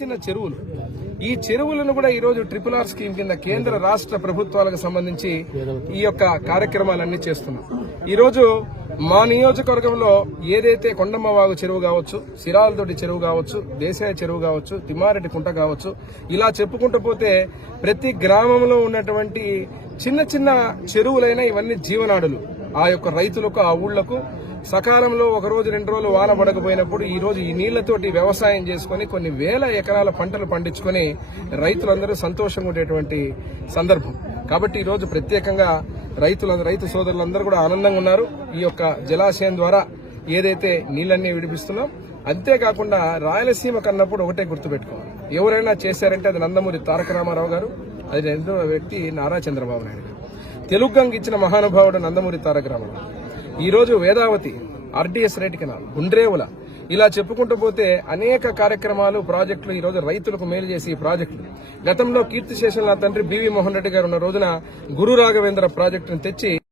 చిన్న చెరువులు, ఈ చెరువులను కూడా ఈ రోజు RRR స్కీమ్ కింద కేంద్ర రాష్ట్ర ప్రభుత్వాలకు సంబంధించి ఈ యొక్క కార్యక్రమాలన్నీ చేస్తున్నాం. ఈ రోజు మా నియోజకవర్గంలో ఏదైతే కొండమ్మవాగు చెరువు కావచ్చు, సిరాలతోటి చెరువు కావచ్చు, దేశాయ చెరువు కావచ్చు, తిమ్మారెడ్డి కుంట కావచ్చు, ఇలా చెప్పుకుంటూ పోతే ప్రతి గ్రామంలో ఉన్నటువంటి చిన్న చిన్న చెరువులైన ఇవన్నీ జీవనాడులు. ఆ యొక్క రైతులకు, ఆ ఊళ్లకు సకాలంలో ఒక రోజు 2 రోజులు వాన పడకపోయినప్పుడు ఈ రోజు ఈ నీళ్లతోటి వ్యవసాయం చేసుకుని కొన్ని వేల ఎకరాల పంటలు పండించుకుని రైతులందరూ సంతోషంగా ఉండేటువంటి సందర్భం. కాబట్టి ఈ రోజు ప్రత్యేకంగా రైతు సోదరులందరూ కూడా ఆనందంగా ఉన్నారు. ఈ యొక్క జలాశయం ద్వారా ఏదైతే నీళ్లన్నీ విడిపిస్తున్నాం, అంతేకాకుండా రాయలసీమ కన్నప్పుడు ఒకటే గుర్తుపెట్టుకోవాలి, ఎవరైనా చేశారంటే అది నందమూరి తారక రామారావు గారు, అది రెండో వ్యక్తి నారా చంద్రబాబు నాయుడు గారు. తెలుగు గంగ ఇచ్చిన మహానుభావుడు నందమూరి తారక రామారావు. ఈ రోజు Vedavathi, RDS right canal, Gundrevula, ఇలా చెప్పుకుంటూ పోతే అనేక కార్యక్రమాలు, ప్రాజెక్టులు ఈ రోజు రైతులకు మేలు చేసి ఈ ప్రాజెక్టులు గతంలో కీర్తిశేషుల తండ్రి BV మోహన్ రెడ్డి గారు ఉన్న రోజున గురు రాఘవేంద్ర ప్రాజెక్టును తెచ్చి